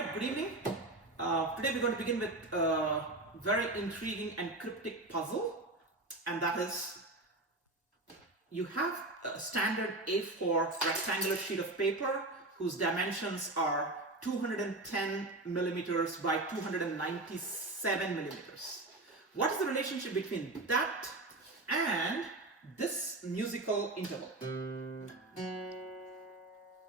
Alright, good evening. Today we're going to begin with a very intriguing and cryptic puzzle, and that is you have a standard A4 rectangular sheet of paper whose dimensions are 210 millimeters by 297 millimeters. What is the relationship between that and this musical interval?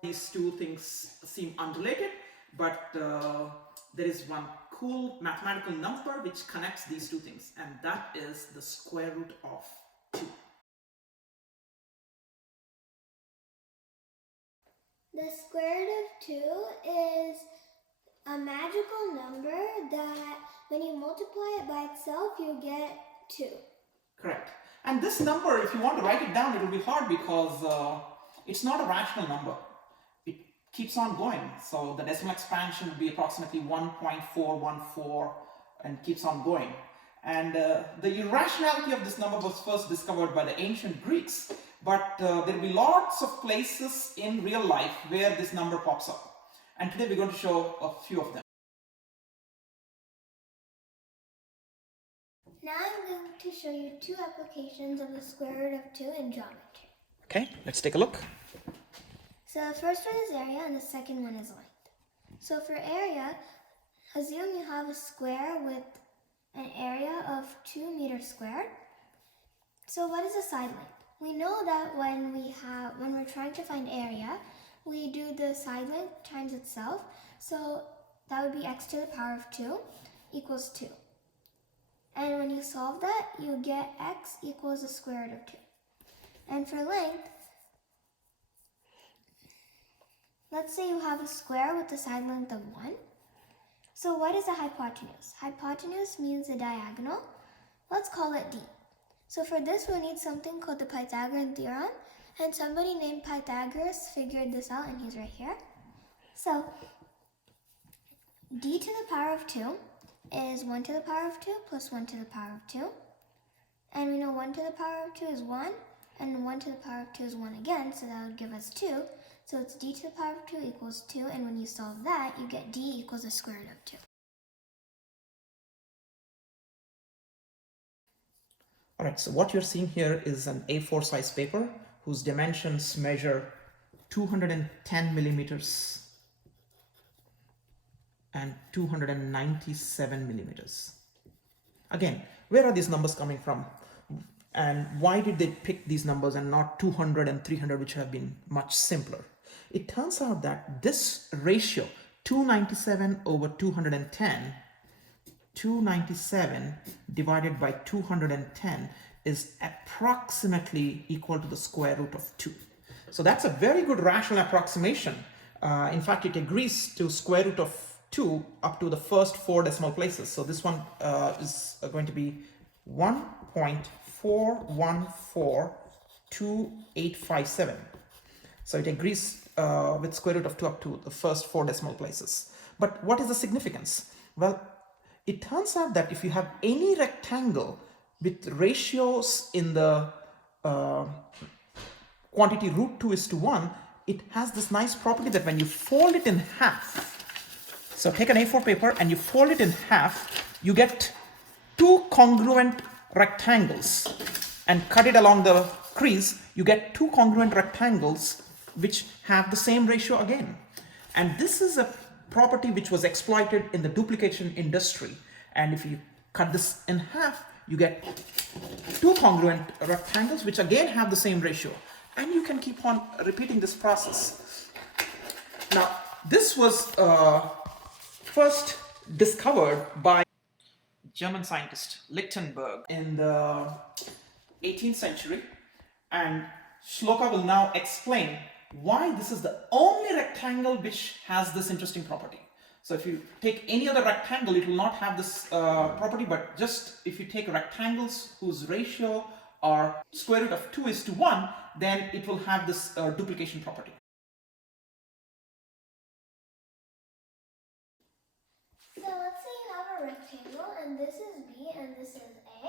These two things seem unrelated, but there is one cool mathematical number which connects these two things, and that is the square root of 2. The square root of 2 is a magical number that when you multiply it by itself, you get 2. Correct. And this number, if you want to write it down, it will be hard because it's not a rational number. It keeps on going. So the decimal expansion would be approximately 1.414 and keeps on going. And the irrationality of this number was first discovered by the ancient Greeks, but there will be lots of places in real life where this number pops up. And today we're going to show a few of them. Now I'm going to show you 2 applications of the square root of 2 in geometry. Okay, let's take a look. So the first one is area and the second one is length. So for area, assume you have a square with an area of 2 meters squared. So what is the side length? We know that when we're trying to find area, we do the side length times itself. So that would be x to the power of 2 equals 2. And when you solve that, you get x equals the square root of 2. And for length, let's say you have a square with a side length of 1. So what is a hypotenuse? Hypotenuse means a diagonal. Let's call it d. So for this, we'll need something called the Pythagorean theorem. And somebody named Pythagoras figured this out, and he's right here. So d to the power of 2 is 1 to the power of 2 plus 1 to the power of 2. And we know 1 to the power of 2 is 1, and 1 to the power of 2 is 1 again, so that would give us 2. So it's d to the power of 2 equals 2, and when you solve that, you get d equals the square root of 2. Alright, so what you're seeing here is an A4 size paper whose dimensions measure 210 millimeters and 297 millimeters. Again, where are these numbers coming from? And why did they pick these numbers and not 200 and 300, which have been much simpler? It turns out that this ratio, 297 over 210, 297 divided by 210 is approximately equal to the square root of 2. So that's a very good rational approximation. In fact, it agrees to square root of 2 up to the first 4 decimal places. So this one is going to be 1.4142857. So it agrees with square root of 2 up to the first 4 decimal places. But what is the significance? Well, it turns out that if you have any rectangle with ratios in the quantity root 2 is to 1, it has this nice property that when you fold it in half, so take an A4 paper and you fold it in half, you get 2 congruent rectangles, and cut it along the crease, you get 2 congruent rectangles which have the same ratio again. And this is a property which was exploited in the duplication industry. And if you cut this in half, you get 2 congruent rectangles which again have the same ratio. And you can keep on repeating this process. Now, this was first discovered by German scientist Lichtenberg in the 18th century, and Shloka will now explain why this is the only rectangle which has this interesting property. So if you take any other rectangle, it will not have this property, but just if you take rectangles whose ratio are square root of 2 is to 1, then it will have this duplication property. So let's say you have a rectangle, and this is B and this is A.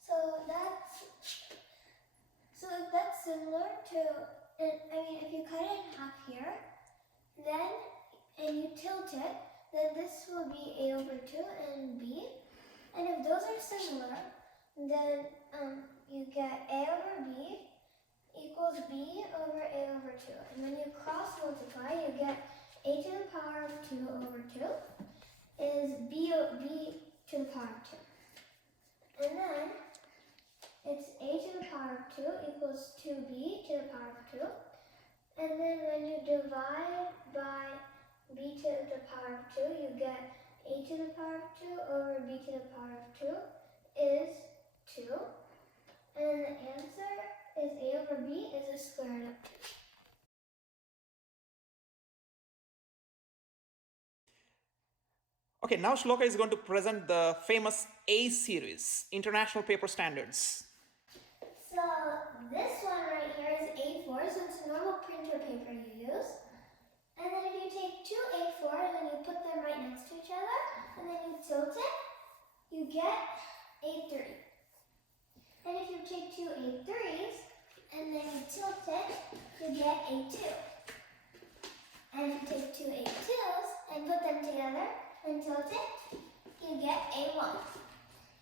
So that's similar to, if you cut it in half here, then and you tilt it, then this will be a over 2 and b. And if those are similar, then you get a over b equals b over a over 2. And when you cross multiply, you get a to the power of 2 over 2 is b to the power of 2. And then it's a to the power of 2 equals 2b to the power of 2. And then when you divide by b to the power of 2, you get a to the power of 2 over b to the power of 2 is 2. And the answer is a over b is the square root of 2. Okay, now Shloka is going to present the famous A series, International Paper Standards. So this one right here is A4, so it's normal printer paper you use. And then if you take two A4 and then you put them right next to each other, and then you tilt it, you get A3. And if you take two A3s and then you tilt it, you get A2. And if you take two A2s and put them together and tilt it, you get A1.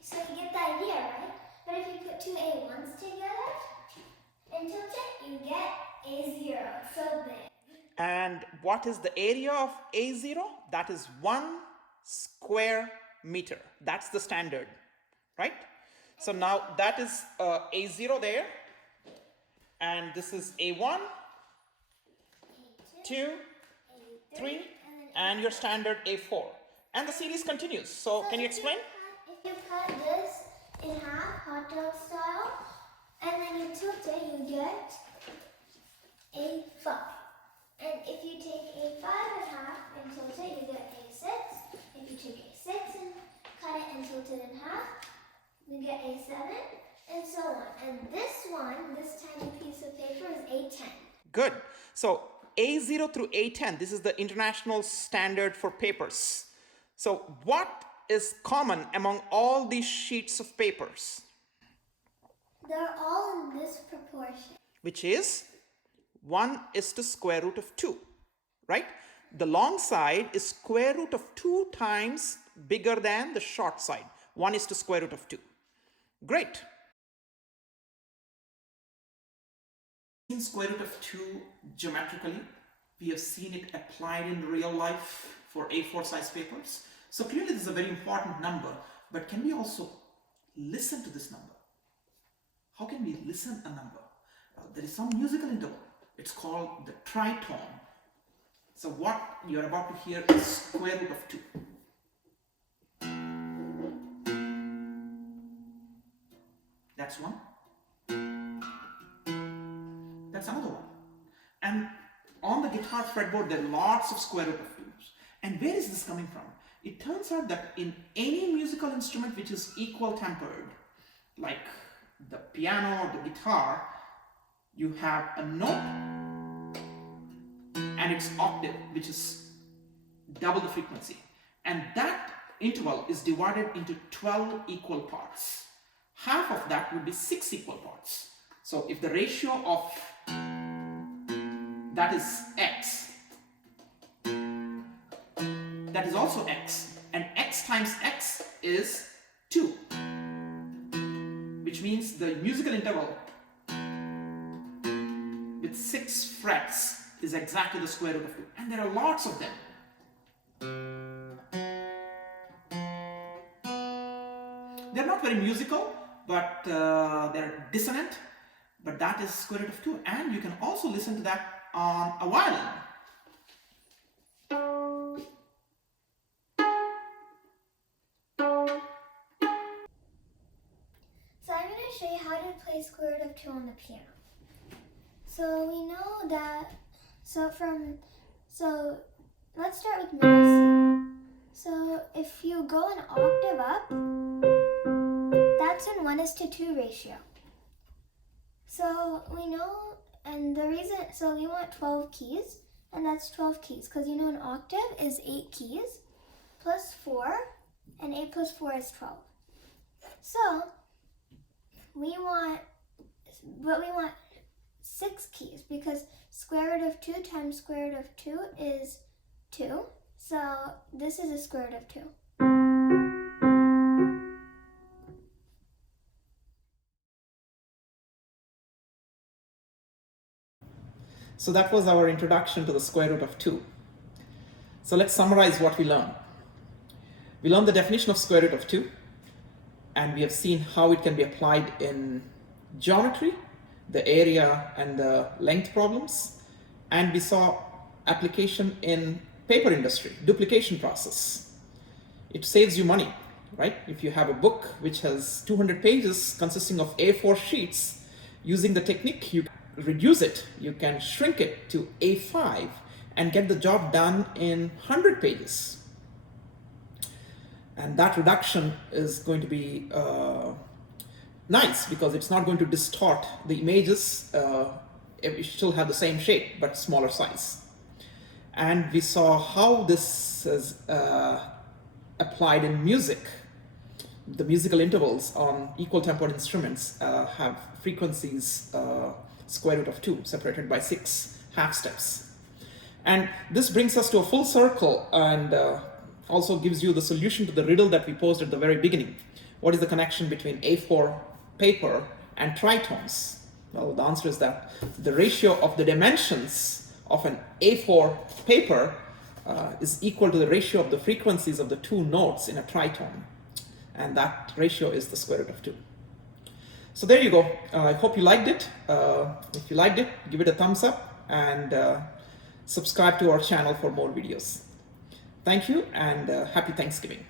So you get the idea, right? But if you put two A1s together and tilt it, you get A0. It's so big. And what is the area of A0? That is 1 square meter. That's the standard, right? So now that is A0 there. And this is A1, 2, 3, and your standard A4. And the series continues. So can you explain? If you cut this in half, hot dog style, and then you tilt it, you get A5. And if you take A5 in half and tilt it, you get A6. If you take A6 and cut it and tilt it in half, you get A7, and so on. And this one, this tiny piece of paper, is A10. Good. So A0 through A10, this is the international standard for papers. So what is common among all these sheets of papers? They're all in this proportion. Which is 1 is to square root of 2, right? The long side is square root of 2 times bigger than the short side. 1 is to square root of 2. Great. In square root of 2 geometrically, we have seen it applied in real life for A4 size papers. So clearly this is a very important number, but can we also listen to this number? How can we listen a number? There is some musical interval. It's called the tritone. So what you're about to hear is square root of 2. That's one. That's another one. And on the guitar fretboard, there are lots of square root of 2s. And where is this coming from? It turns out that in any musical instrument which is equal tempered, like the piano or the guitar, you have a note and its octave, which is double the frequency. And that interval is divided into 12 equal parts. Half of that would be 6 equal parts. So if the ratio of that is x, that is also x, and x times x is 2, which means the musical interval with 6 frets is exactly the square root of 2, and there are lots of them. They're not very musical, but they're dissonant, but that is square root of 2, and you can also listen to that on a violin. So I'm going to show you how to play square root of 2 on the piano. So we know that, so let's start with middle C. So if you go an octave up, that's in 1:2 ratio. So we know, and the reason, so we want 12 keys, and that's 12 keys, because you know an octave is 8 keys, plus 4, and 8 plus 4 is 12. So we want 6 keys, because square root of 2 times square root of 2 is 2. So this is the square root of 2. So that was our introduction to the square root of 2. So let's summarize what we learned. We learned the definition of square root of 2, and we have seen how it can be applied in geometry, the area and the length problems, and we saw application in paper industry, duplication process. It saves you money, right? If you have a book which has 200 pages consisting of A4 sheets, using the technique, you reduce it, you can shrink it to A5 and get the job done in 100 pages. And that reduction is going to be nice because it's not going to distort the images. It still have the same shape but smaller size. And we saw how this is applied in music. The musical intervals on equal tempered instruments have frequencies square root of 2 separated by 6 half steps. And this brings us to a full circle and also gives you the solution to the riddle that we posed at the very beginning. What is the connection between A4 paper and tritones? Well, the answer is that the ratio of the dimensions of an A4 paper is equal to the ratio of the frequencies of the 2 notes in a tritone. And that ratio is the square root of 2. So there you go. I hope you liked it. If you liked it, give it a thumbs up and subscribe to our channel for more videos. Thank you and happy Thanksgiving.